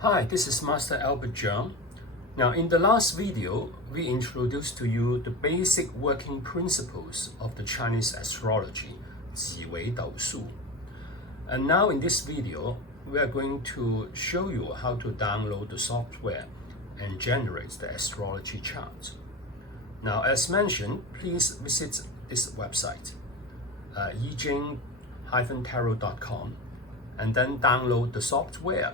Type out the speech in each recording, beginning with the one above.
Hi, this is Master Albert Zhang. Now, in the last video, we introduced to you the basic working principles of the Chinese astrology, Zeiweidoushou. And now in this video, we are going to show you how to download the software and generate the astrology chart. Now, as mentioned, please visit this website, yijing-tarot.com, and then download the software.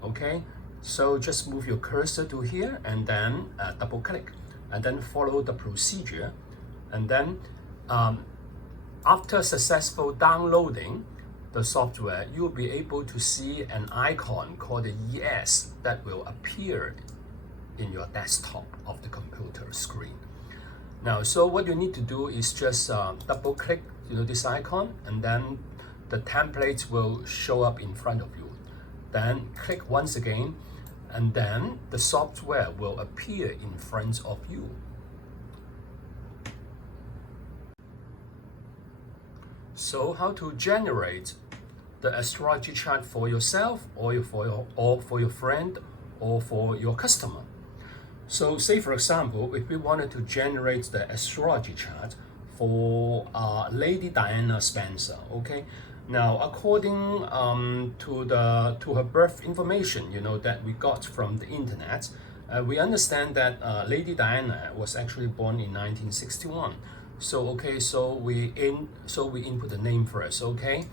Okay, so just move your cursor to here and then double click and then follow the procedure, and then after successful downloading the software, you'll be able to see an icon called the ES that will appear in your desktop of the computer screen. Now, so what you need to do is just double click this icon, and then the template will show up in front of you. Then click once again, and then the software will appear in front of you. So how to generate the astrology chart for yourself or for your friend or for your customer? So say for example, if we wanted to generate the astrology chart for Lady Diana Spencer, okay? Now, according to her birth information, that we got from the internet, we understand that Lady Diana was actually born in 1961. So okay, so we input the name first, okay?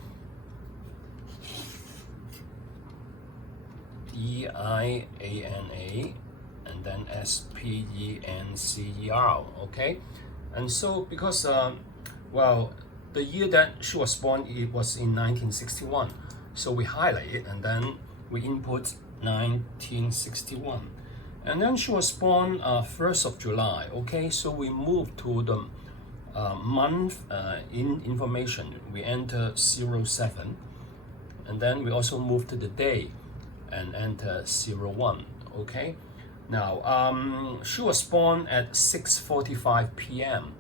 Diana, and then Spencer, okay? And so because the year that she was born, it was in 1961. So we highlight it and then we input 1961. And then she was born 1st of July. Okay, so we move to the month in information. We enter 07. And then we also move to the day and enter 01. Okay, now she was born at 6:45 p.m.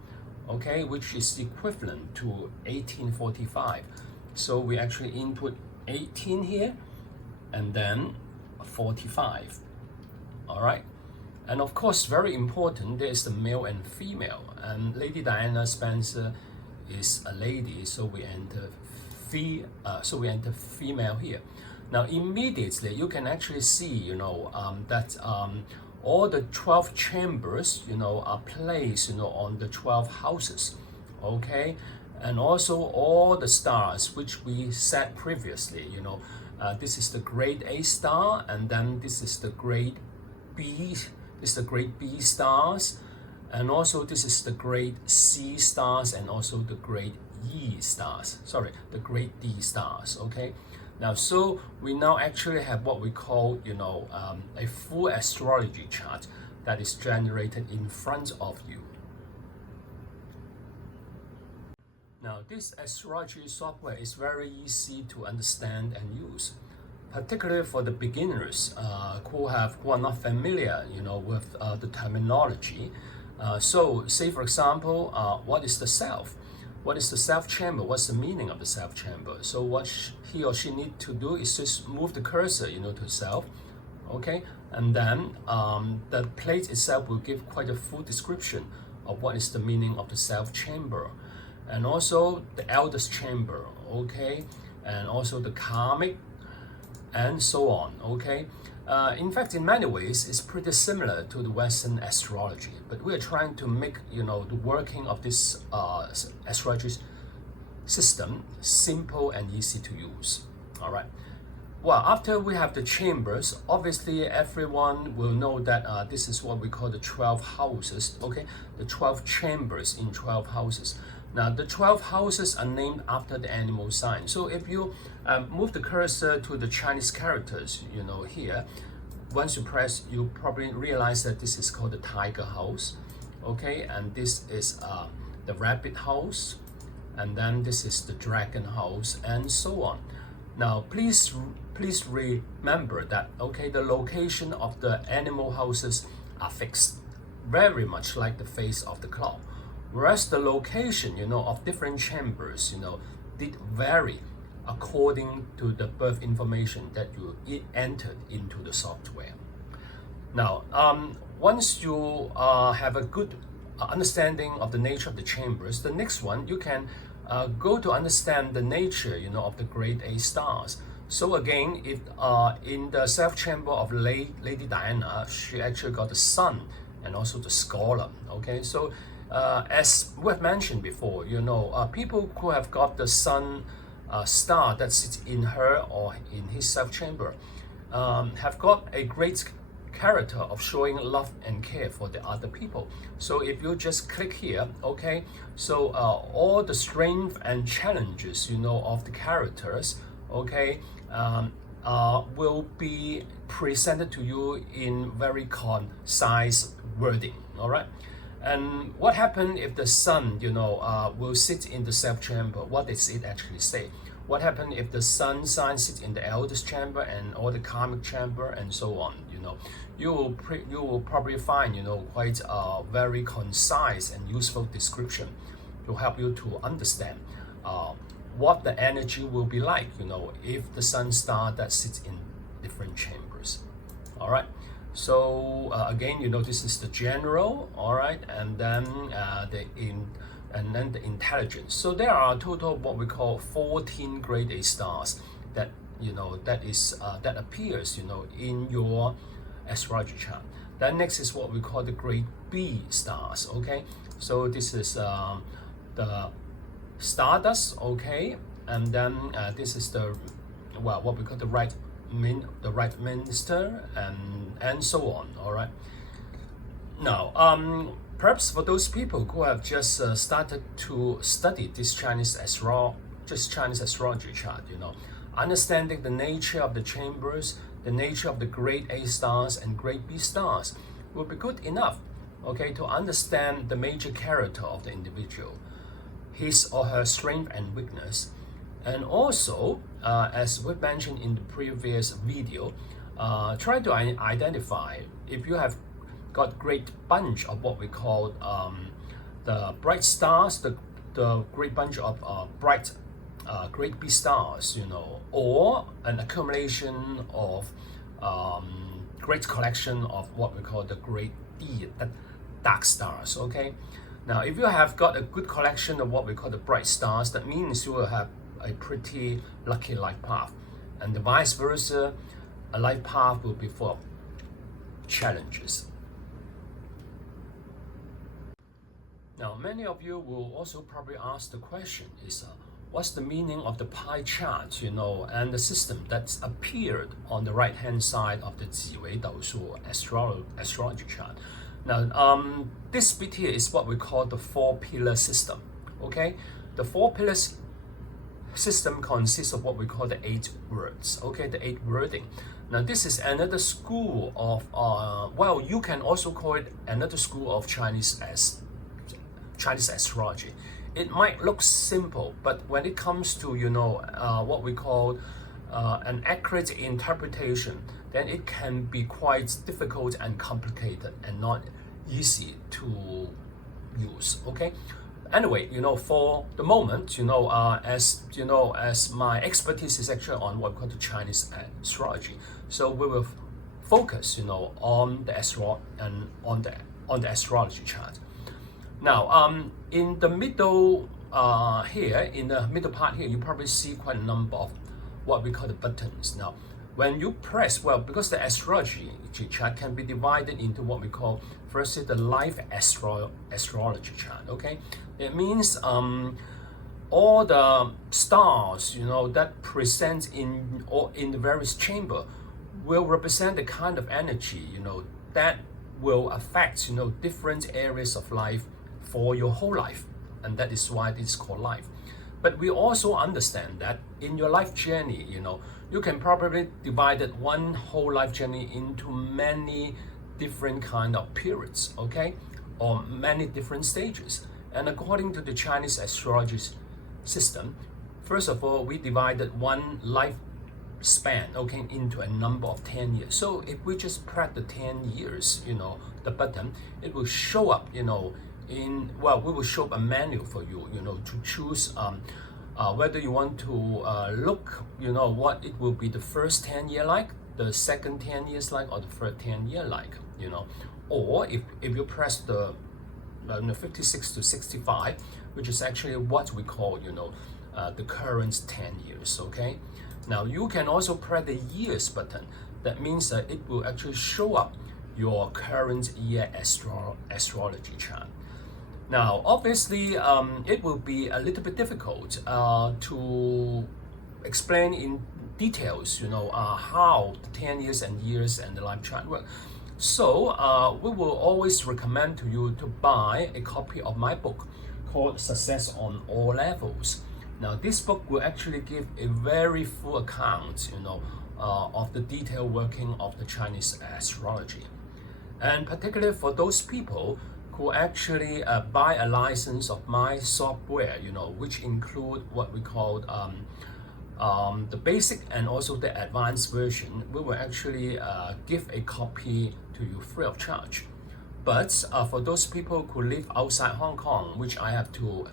okay, which is equivalent to 1845. So we actually input 18 here and then 45. All right, and of course, very important, there is the male and female, and Lady Diana Spencer is a lady, so we enter female here. Now immediately you can actually see that all the 12 chambers, are placed, on the 12 houses, okay? And also all the stars, which we said previously, this is the grade A star, and then this is the grade B, this is the grade B stars, and also this is the grade C stars, and also the grade E stars, the grade D stars, okay? Now, so we now actually have what we call, a full astrology chart that is generated in front of you. Now, this astrology software is very easy to understand and use, particularly for the beginners who are not familiar, with the terminology. So, say for example, what is the self? What is the self chamber? What's the meaning of the self chamber? So what he or she need to do is just move the cursor, to self, okay? And then the plate itself will give quite a full description of what is the meaning of the self chamber, and also the eldest chamber, okay? And also the karmic, and so on, okay? In fact, in many ways, it's pretty similar to the Western astrology, but we're trying to make, the working of this astrology system simple and easy to use. All right. Well, after we have the chambers, obviously everyone will know that this is what we call the 12 houses, okay? The 12 chambers in 12 houses. Now, the 12 houses are named after the animal sign. So if you move the cursor to the Chinese characters, here, once you press, you probably realize that this is called the tiger house, okay? And this is the rabbit house, and then this is the dragon house, and so on. Now, please remember that, okay, the location of the animal houses are fixed, very much like the face of the clock. Whereas the location, of different chambers, did vary according to the birth information that you entered into the software. Now, once you have a good understanding of the nature of the chambers, the next one you can go to understand the nature, of the grade A stars. So again, if in the self chamber of Lady Diana, she actually got the Sun and also the Scholar. Okay, so as we've mentioned before, people who have got the Sun star that sits in her or in his self chamber have got a great character of showing love and care for the other people. So if you just click here, okay, so all the strength and challenges, of the characters, okay, will be presented to you in very concise wording. All right. And what happens if the Sun, will sit in the self chamber? What does it actually say? What happens if the Sun sign sits in the eldest chamber and or the karmic chamber and so on? You will probably find quite a very concise and useful description to help you to understand what the energy will be like, if the Sun star that sits in different chambers. All right. So again, this is the general, all right, and then the intelligence. So there are a total of what we call 14 grade A stars that that appears in your astrology chart. Then next is what we call the grade B stars. Okay, so this is the stardust. Okay, and then this is the what we call the right minister and so on. All right. Now, perhaps for those people who have just started to study this Chinese astrology chart, understanding the nature of the chambers, the nature of the grade A stars and grade B stars will be good enough, okay, to understand the major character of the individual, his or her strength and weakness. And also, as we mentioned in the previous video, try to identify if you have got great bunch of what we call the bright stars, the great bunch of bright grade B stars, or an accumulation of great collection of what we call the grade D, the dark stars. Okay, now if you have got a good collection of what we call the bright stars, that means you will have a pretty lucky life path, and the vice versa, a life path will be full of challenges. Now, many of you will also probably ask the question is, what's the meaning of the pie chart, and the system that's appeared on the right-hand side of the Zeiweidoushou astrology chart? Now, this bit here is what we call the 4-pillar system. Okay, the 4-pillar system consists of what we call the 8 words. Okay, the 8 wording. Now, this is another school of you can also call it another school of Chinese astrology. It might look simple, but when it comes to what we call an accurate interpretation, then it can be quite difficult and complicated and not easy to use. Okay. Anyway, for the moment, as my expertise is actually on what we call the Chinese astrology, so we will focus, on the astrology chart. Now, in the middle here, in the middle part here, you probably see quite a number of what we call the buttons. Now, when you press, because the astrology chart can be divided into what we call, firstly, the life astrology chart. Okay, it means all the stars, that present in the various chamber will represent the kind of energy, that will affect, different areas of life for your whole life, and that is why it's called life. But we also understand that in your life journey, you can probably divide one whole life journey into many different kind of periods, okay, or many different stages. And according to the Chinese astrology system, first of all, we divided one life span, okay, into a number of 10 years. So if we just press the 10 years, the button, it will show up, we will show up a menu for you, to choose whether you want to look, what it will be the first 10 year like, the second 10 years like, or the third 10 year like, or if you press the 56 to 65, which is actually what we call, the current 10 years, okay? Now you can also press the years button. That means that it will actually show up your current year astrology chart. Now, obviously, it will be a little bit difficult to explain in details, how the 10 years and years and the life chart work. So we will always recommend to you to buy a copy of my book called Success on All Levels. Now, this book will actually give a very full account, of the detailed working of the Chinese astrology. And particularly for those people who actually buy a license of my software, which include what we call the basic and also the advanced version, we will actually give a copy to you free of charge. But for those people who live outside Hong Kong, which I have to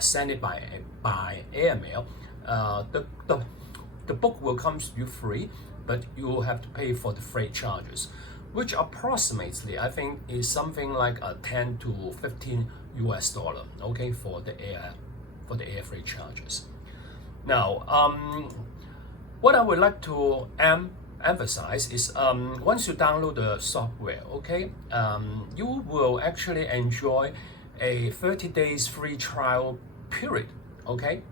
send it by airmail, the book will come to you free, but you will have to pay for the freight charges, which approximately I think is something like 10 to 15 US dollar, okay, for the air freight charges. Now, what I would like to emphasize is once you download the software, okay, you will actually enjoy a 30 days free trial period, okay.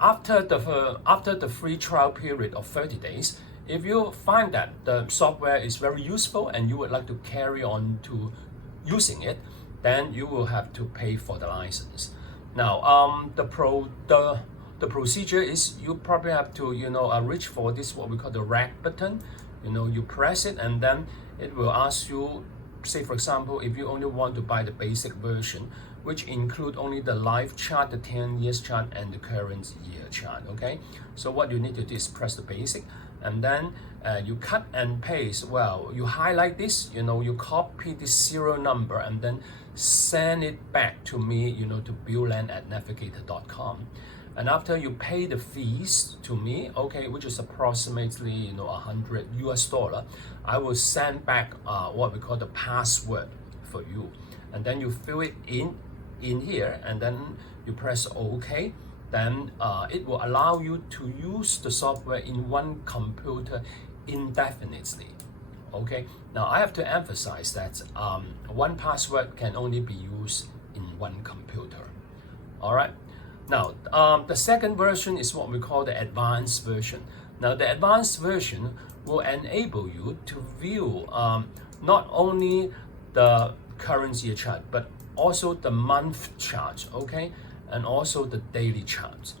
After the free trial period of 30 days, if you find that the software is very useful and you would like to carry on to using it, then you will have to pay for the license. Now, the procedure is you probably have to reach for this what we call the rack button. You press it and then it will ask you, say for example, if you only want to buy the basic version, which include only the life chart, the 10 years chart, and the current year chart, okay? So what you need to do is press the basic, and then you cut and paste. Well, you highlight this, you copy this serial number, and then send it back to me, to billland@navigator.com. And after you pay the fees to me, okay, which is approximately, $100 US, I will send back what we call the password for you. And then you fill it in here, and then you press OK. Then it will allow you to use the software in one computer indefinitely. Okay. Now I have to emphasize that one password can only be used in one computer. All right. Now the second version is what we call the advanced version. Now the advanced version will enable you to view not only the current year chart, but also the month chart, okay, and also the daily chart.